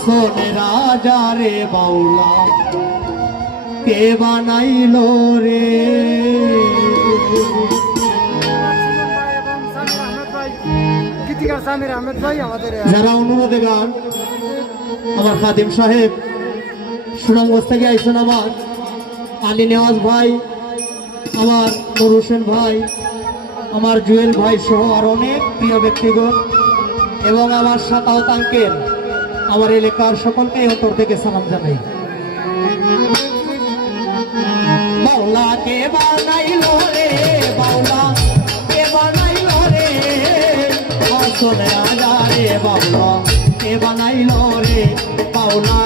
হাসন রাজা রে বাউলা, কে বানাইল রে? যারা অনুরোধে গান, আমার খাদিম সাহেব সুনামগঞ্জ থেকে আইসেন আমার, আলী নেওয়াজ ভাই, আমার নুর ভাই, আমার জুয়েল ভাই সহ আর অনেক প্রিয় ব্যক্তিগণ, এবং আমার সাতাও তাঙ্কের আমার এলাকার সকলকেই অন্তর থেকে সালাম জানাই। বাউলা কে বানাইল রে বাউলা কে বানাইল রে? বাউলা কে বানাইল রে বাউলা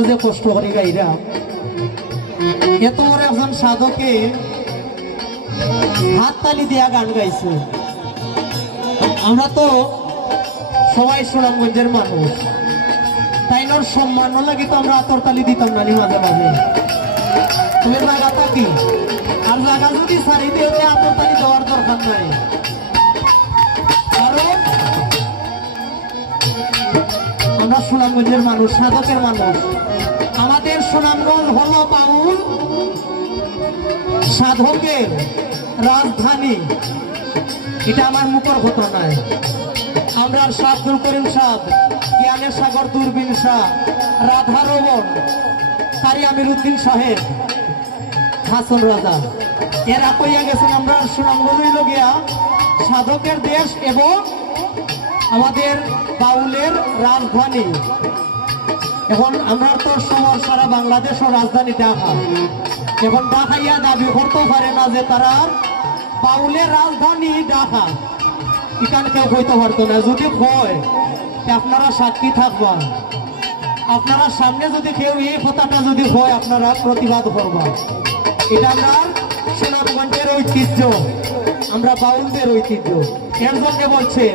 ও যে কষ্ট করে গাইরা। এত বড় একজন সাধকে হাততালি দেয়া গান গাইছে। আমরা তো সবাই সুনামগঞ্জের মানুষ। তাই নোর সম্মান লাগে তো আমরা আতরতালি দিতাম না মাঝে মাঝে। তুমি লাগাতার শক্তি আর জায়গা যদি সারি দিয়ে আতরতালি দেওয়ার দরকার নাই। সুনামগঞ্জের মানুষ, সাধকের মানুষ। আমাদের সুনামগঞ্জ হলো বাউল সাধকের রাজধানী। এটা আমার মুখর হতো নয়। আমরা শাব্দুল করিম সাদ জ্ঞানের সাগর দূরবীন শাহ রাধা রমন, কারি আমির উদ্দিন সাহেব, হাসন রাজা। এরা কইয়া গেছেন, আমরা সুনামগঞ্জ গিয়া সাধকের দেশ এবং আমাদের বাউলের রাজধানী। এখন আমরা তো শহর সারা বাংলাদেশ ও রাজধানী ঢাকা। এখন ঢাকাইয়া দাবি করতে পারে না যে তারা বাউলের রাজধানী ঢাকা। এখানে কেউ হইতে পারতো না, যদি হয় আপনারা সাক্ষী থাকবা। আপনারা সামনে যদি কেউ এই কথাটা যদি হয় আপনারা প্রতিবাদ করবা। এটা আমরা সুনামগঞ্জের ঐতিহ্য, আমরা বাউলদের ঐতিহ্য। এর জন্য বলছেন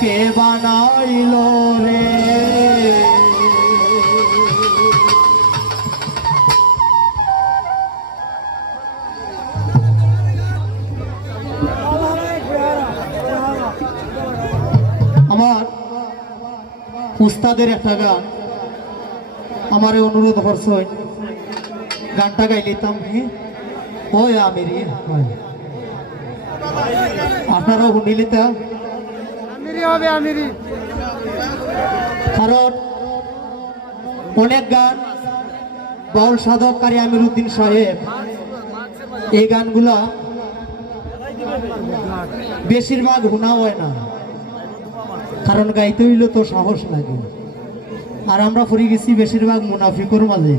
কে বানাইলো রে? আমার উস্তাদের একটা গান। আমার অনুরোধ করছেন গানটা গাইলিতাম হ্যাঁ ওই আমিরি আপনারাও শুনিলিতা? আমিরি হবে আমিরি। কারণ অনেক গান। বাউল সাধককারী আমির উদ্দিন সাহেব এই গানগুলা বেশিরভাগ শোনা হয় না। কারণ গাইতে হইলে তো সাহস লাগে। আর আমরা ফুরি গেছি বেশিরভাগ মুনাফিকর মাঝে।